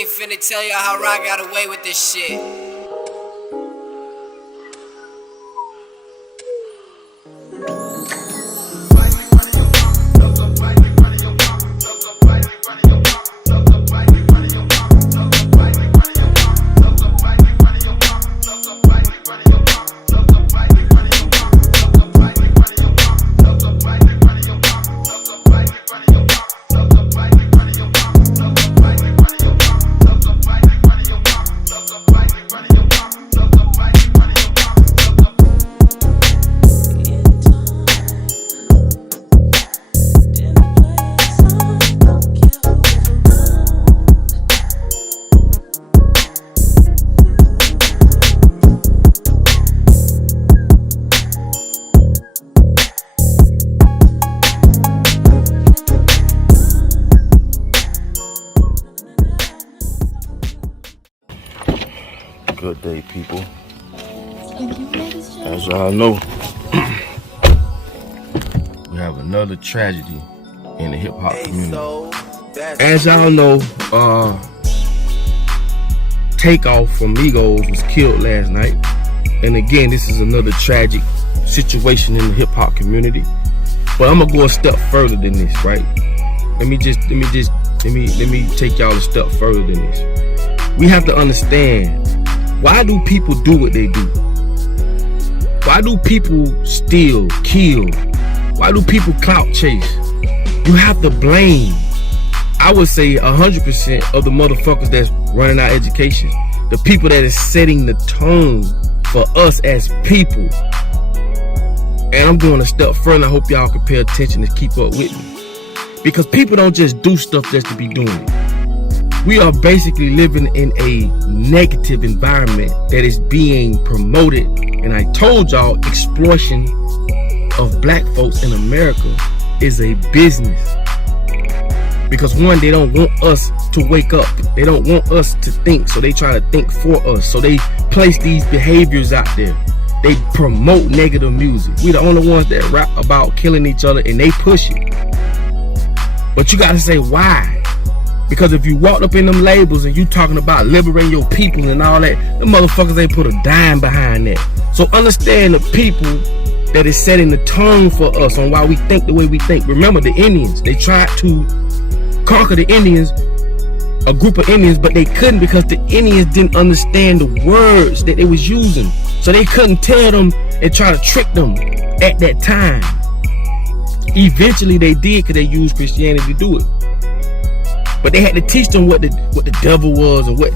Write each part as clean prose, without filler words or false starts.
ain't finna tell y'all how I got away with this shit. Good day, people. As y'all know, we have another tragedy in the hip-hop community. As y'all know, Takeoff from Migos was killed last night. And again, this is another tragic situation in the hip-hop community. But I'm gonna go a step further than this, right? Let me take y'all a step further than this. We have to understand, why do people do what they do? Why do people steal, kill? Why do people clout chase? You have to blame, I would say 100% of the motherfuckers that's running our education. The people that is setting the tone for us as people. And I'm going a step further. I hope y'all can pay attention and keep up with me. Because people don't just do stuff just to be doing it. We are basically living in a negative environment that is being promoted. And I told y'all, exploitation of black folks in America is a business. Because one, they don't want us to wake up. They don't want us to think, so they try to think for us. So they place these behaviors out there. They promote negative music. We the only ones that rap about killing each other, and they push it. But you gotta say why. Because if you walked up in them labels and you talking about liberating your people and all that, the motherfuckers ain't put a dime behind that. So understand the people that is setting the tone for us on why we think the way we think. Remember the Indians, they tried to conquer the Indians, a group of Indians, but they couldn't because the Indians didn't understand the words that they was using. So they couldn't tell them and try to trick them at that time. Eventually they did, because they used Christianity to do it. But they had to teach them what the devil was and what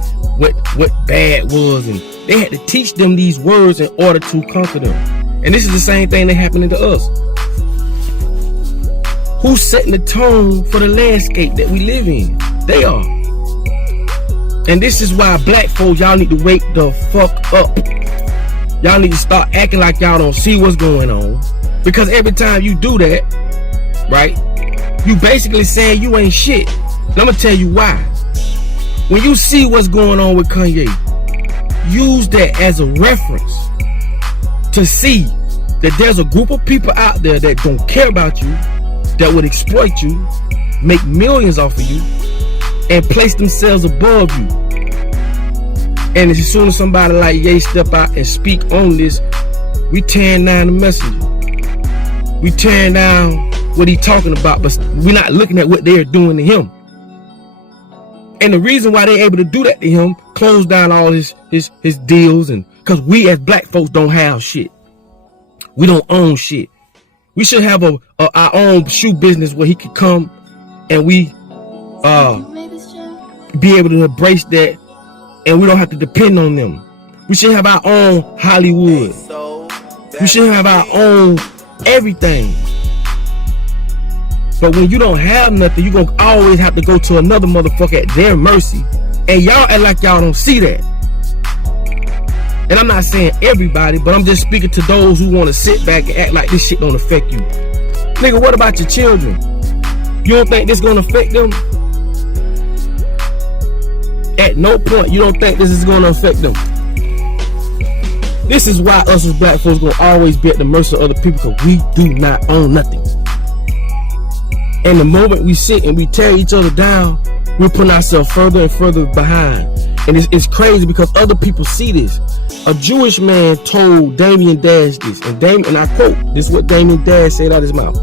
bad was, and they had to teach them these words in order to conquer them. And this is the same thing that happened to us. Who's setting the tone for the landscape that we live in? They are. And this is why black folks, y'all need to wake the fuck up. Y'all need to start acting like y'all don't see what's going on. Because every time you do that, right, you basically saying you ain't shit. And I'm gonna tell you why. When you see what's going on with Kanye, use that as a reference to see that there's a group of people out there that don't care about you, that would exploit you, make millions off of you, and place themselves above you. And as soon as somebody like Ye step out and speak on this, we tearing down the messenger. We tearing down what he talking about, but we're not looking at what they're doing to him. And the reason why they're able to do that to him, close down all his deals, and because we as black folks don't have shit. We don't own shit. We should have our own shoe business where he could come and we be able to embrace that, and we don't have to depend on them. We should have our own Hollywood. We should have our own everything. But when you don't have nothing, you're going to always have to go to another motherfucker at their mercy. And y'all act like y'all don't see that. And I'm not saying everybody, but I'm just speaking to those who want to sit back and act like this shit don't affect you. Nigga, what about your children? You don't think this going to affect them? At no point you don't think this is going to affect them. This is why us as black folks going to always be at the mercy of other people, because we do not own nothing. And the moment we sit and we tear each other down, we're putting ourselves further and further behind. And it's crazy because other people see this. A Jewish man told Damien Dash this, and I quote, this is what Damien Dash said out of his mouth.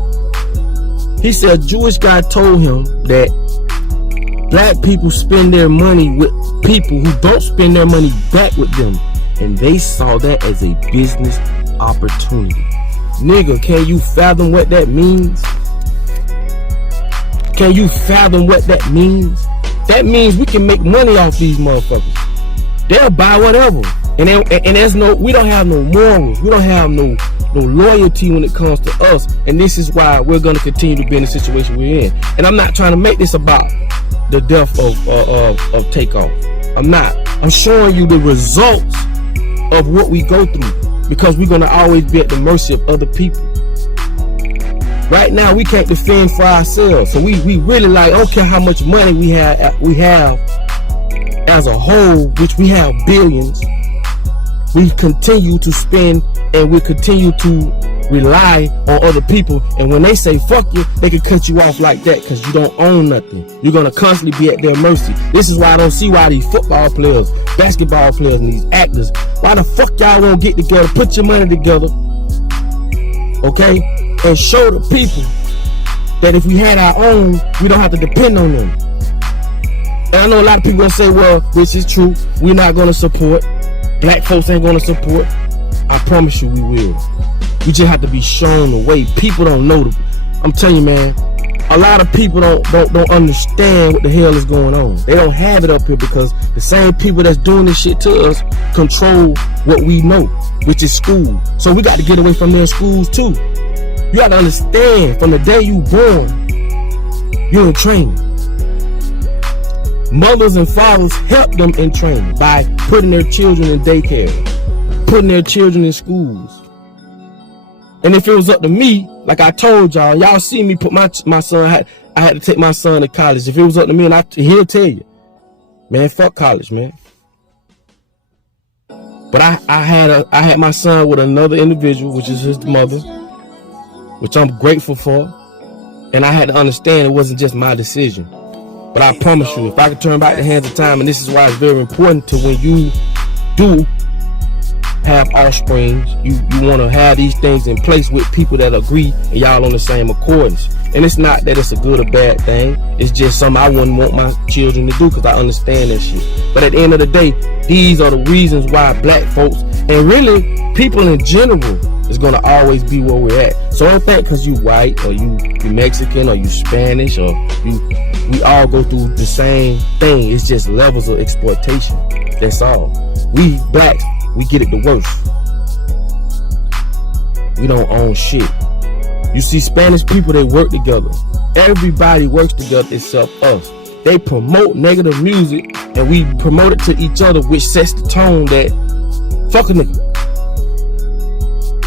He said a Jewish guy told him that black people spend their money with people who don't spend their money back with them. And they saw that as a business opportunity. Nigga, can you fathom what that means? Can you fathom what that means? That means we can make money off these motherfuckers. They'll buy whatever. And there's we don't have no morals. We don't have no loyalty when it comes to us. And this is why we're going to continue to be in the situation we're in. And I'm not trying to make this about the death of Takeoff. I'm not. I'm showing you the results of what we go through, because we're going to always be at the mercy of other people. Right now, we can't defend for ourselves. So we really, like, I don't care how much money we have as a whole, which we have billions. We continue to spend and we continue to rely on other people. And when they say fuck you, they can cut you off like that because you don't own nothing. You're going to constantly be at their mercy. This is why I don't see why these football players, basketball players, and these actors, why the fuck y'all won't get together, put your money together, okay, and show the people that if we had our own, we don't have to depend on them. And I know a lot of people gonna say, well, which is true, we're not gonna support, black folks ain't gonna support. I promise you we will. We just have to be shown the way. People don't know. I'm telling you, man, a lot of people don't understand what the hell is going on. They don't have it up here because the same people that's doing this shit to us control what we know, which is school. So we got to get away from their schools too. You got to understand, from the day you born, you're in training. Mothers and fathers help them in training by putting their children in daycare, putting their children in schools. And if it was up to me, like I told y'all see me put my son, I had to take my son to college. If it was up to me, and he'll tell you, man, fuck college, man. But I had my son with another individual, which is his mother, which I'm grateful for. And I had to understand it wasn't just my decision. But I promise you, if I could turn back the hands of time, and this is why it's very important to, when you do have offsprings, you want to have these things in place with people that agree and y'all on the same accordance. And it's not that it's a good or bad thing. It's just something I wouldn't want my children to do because I understand that shit. But at the end of the day, these are the reasons why black folks, and really people in general, is going to always be where we're at. So don't think because you white or you Mexican or you Spanish or we all go through the same thing. It's just levels of exploitation. That's all. We blacks, we get it the worst. We don't own shit. You see Spanish people, they work together. Everybody works together except us. They promote negative music and we promote it to each other, which sets the tone that fuck a nigga.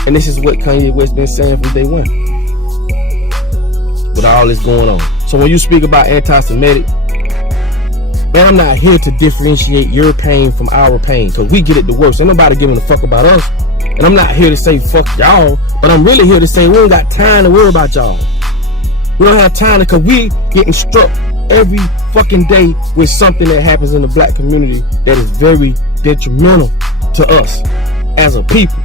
And this is what Kanye West been saying from day one. With all this going on. So when you speak about anti-Semitic, man, I'm not here to differentiate your pain from our pain, because we get it the worst. Ain't nobody giving a fuck about us. And I'm not here to say fuck y'all, but I'm really here to say we ain't got time to worry about y'all. We don't have time because we getting struck every fucking day with something that happens in the black community that is very detrimental to us as a people.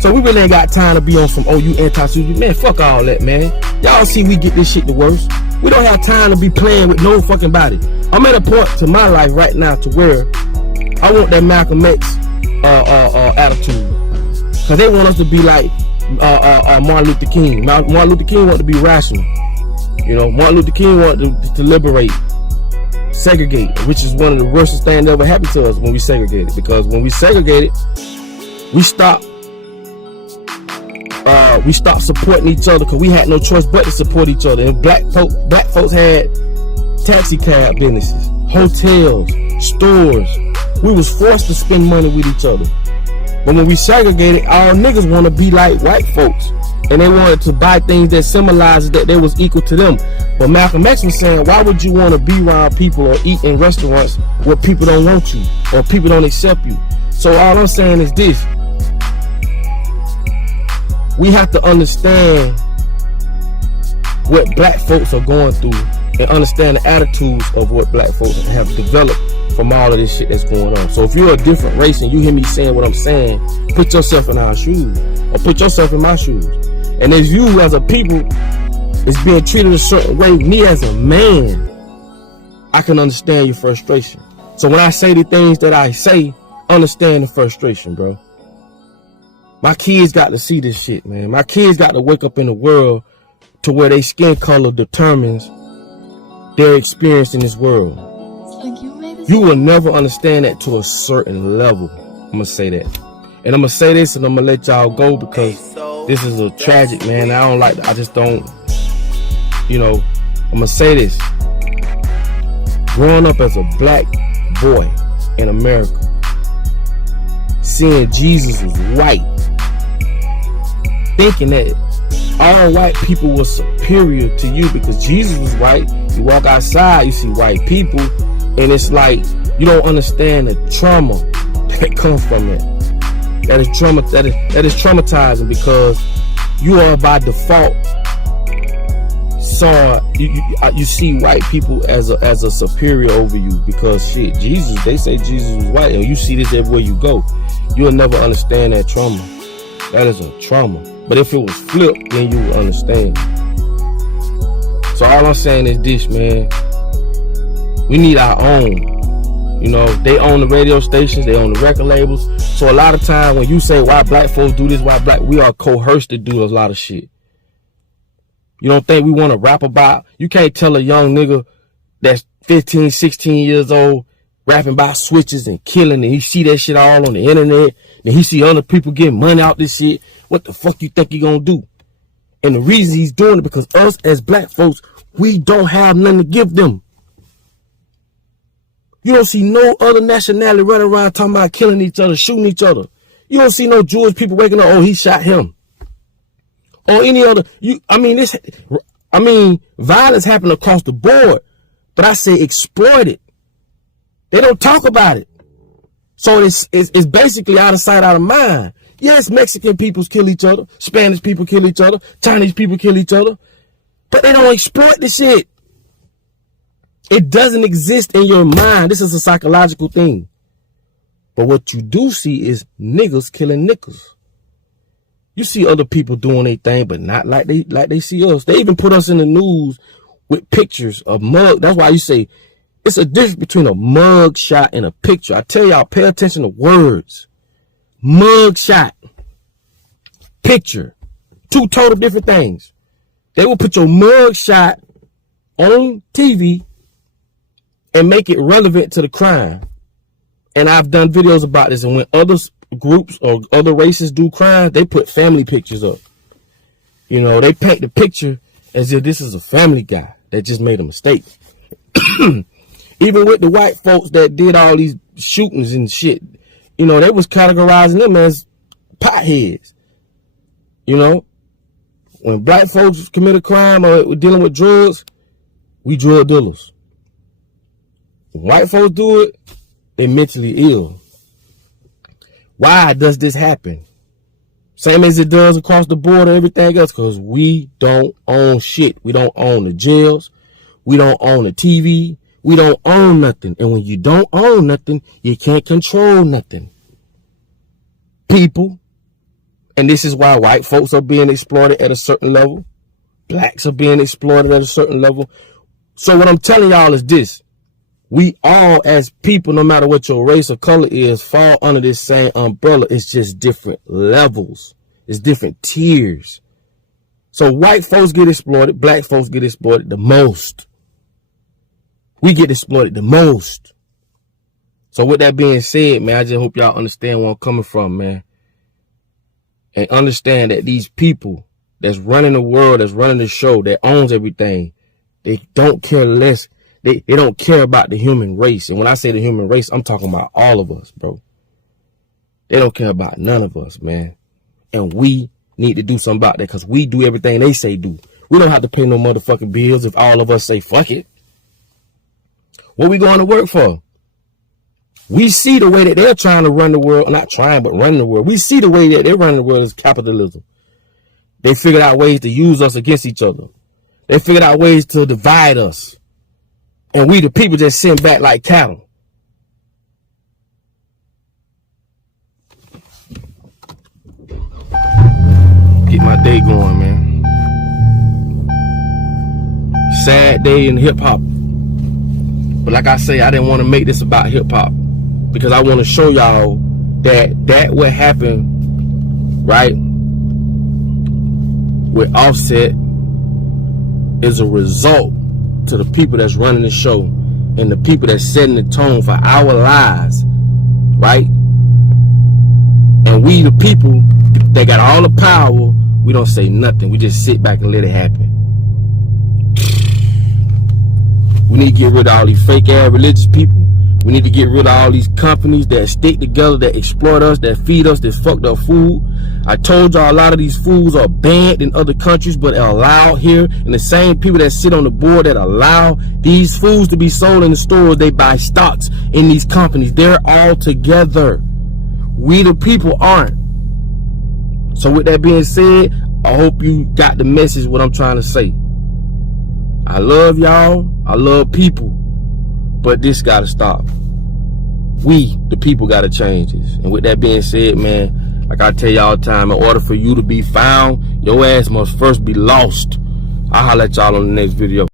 So we really ain't got time to be on some, oh, you anti-Semitic. Man, fuck all that, man. Y'all see we get this shit the worst. We don't have time to be playing with no fucking body. I'm at a point to my life right now to where I want that Malcolm X attitude. Because they want us to be like Martin Luther King. Martin Luther King wanted to be rational. You know, Martin Luther King wanted to liberate, segregate, which is one of the worst things that ever happened to us when we segregated. Because when we segregated, we stopped supporting each other because we had no choice but to support each other. And black folks had taxi cab businesses, hotels, stores. We was forced to spend money with each other. But when we segregated, our niggas want to be like white folks. And they wanted to buy things that symbolizes that they was equal to them. But Malcolm X was saying, why would you want to be around people or eat in restaurants where people don't want you or people don't accept you? So all I'm saying is this. We have to understand what black folks are going through and understand the attitudes of what black folks have developed from all of this shit that's going on. So if you're a different race and you hear me saying what I'm saying, put yourself in our shoes or put yourself in my shoes. And as you as a people is being treated a certain way, me as a man, I can understand your frustration. So when I say the things that I say, understand the frustration, bro. My kids got to see this shit, man. My kids got to wake up in the world to where their skin color determines their experience in this world. You will never understand that to a certain level. I'm going to say that. And I'm going to say this and I'm going to let y'all go because this is a tragic, man. I just don't, you know, I'm going to say this. Growing up as a black boy in America, seeing Jesus as white, thinking that all white people were superior to you because Jesus was white. You walk outside, you see white people, and it's like you don't understand the trauma that comes from it. That is traumatizing because you are by default you see white people as a superior over you because shit, Jesus, they say Jesus was white, and you see this everywhere you go. You'll never understand that trauma. That is a trauma. But if it was flipped, then you would understand. So all I'm saying is this, man. We need our own. You know, they own the radio stations, they own the record labels. So a lot of time when you say why black folks do this, we are coerced to do a lot of shit. You don't think we want to rap about? You can't tell a young nigga that's 15, 16 years old rapping about switches and killing, and he see that shit all on the internet, and he see other people getting money out this shit. What the fuck you think he gonna do? And the reason he's doing it because us as black folks, we don't have nothing to give them. You don't see no other nationality running around talking about killing each other, shooting each other. You don't see no Jewish people waking up, oh, he shot him. Or any other, violence happened across the board, but I say exploit it. They don't talk about it. So it's basically out of sight, out of mind. Yes, Mexican people kill each other, Spanish people kill each other, Chinese people kill each other, but they don't exploit the shit. It doesn't exist in your mind. This is a psychological thing. But what you do see is niggas killing niggas. You see other people doing their thing, but not like they see us. They even put us in the news with pictures of mug. That's why you say it's a difference between a mug shot and a picture. I tell y'all, pay attention to words. Mug shot, picture, two total different things. They will put your mug shot on TV and make it relevant to the crime. And I've done videos about this. And when other groups or other races do crimes, they put family pictures up. You know, they paint the picture as if this is a family guy that just made a mistake. Even with the white folks that did all these shootings and shit, you know, they was categorizing them as potheads. You know, when black folks commit a crime or dealing with drugs, we drug dealers. When white folks do it, they're mentally ill. Why does this happen? Same as it does across the board and everything else, because we don't own shit. We don't own the jails. We don't own the TV. We don't own nothing. And when you don't own nothing, you can't control nothing. People. And this is why white folks are being exploited at a certain level. Blacks are being exploited at a certain level. So what I'm telling y'all is this. We all as people, no matter what your race or color is, fall under this same umbrella. It's just different levels. It's different tiers. So white folks get exploited. Black folks get exploited the most. We get exploited the most. So with that being said, man, I just hope y'all understand where I'm coming from, man. And understand that these people that's running the world, that's running the show, that owns everything, they don't care less. They don't care about the human race. And when I say the human race, I'm talking about all of us, bro. They don't care about none of us, man. And we need to do something about that because we do everything they say do. We don't have to pay no motherfucking bills if all of us say fuck it. What we going to work for? We see the way that they're trying to run the world. Not trying, but running the world. We see the way that they're running the world is capitalism. They figured out ways to use us against each other. They figured out ways to divide us. And we the people just sitting back like cattle. Get my day going, man. Sad day in hip hop. But like I say, I didn't want to make this about hip hop because I want to show y'all that what happened, right, with Offset is a result to the people that's running the show and the people that's setting the tone for our lives, right? And we the people that got all the power, we don't say nothing. We just sit back and let it happen. We need to get rid of all these fake ass religious people. We need to get rid of all these companies that stick together, that exploit us, that feed us this fucked up food. I told y'all a lot of these foods are banned in other countries but are allowed here. And the same people that sit on the board that allow these foods to be sold in the stores, they buy stocks in these companies. They're all together. We the people aren't. So with that being said, I hope you got the message what I'm trying to say. I love y'all. I love people. But this gotta stop. We, the people, gotta change this. And with that being said, man, like I tell y'all all the time, in order for you to be found, your ass must first be lost. I'll holler at y'all on the next video.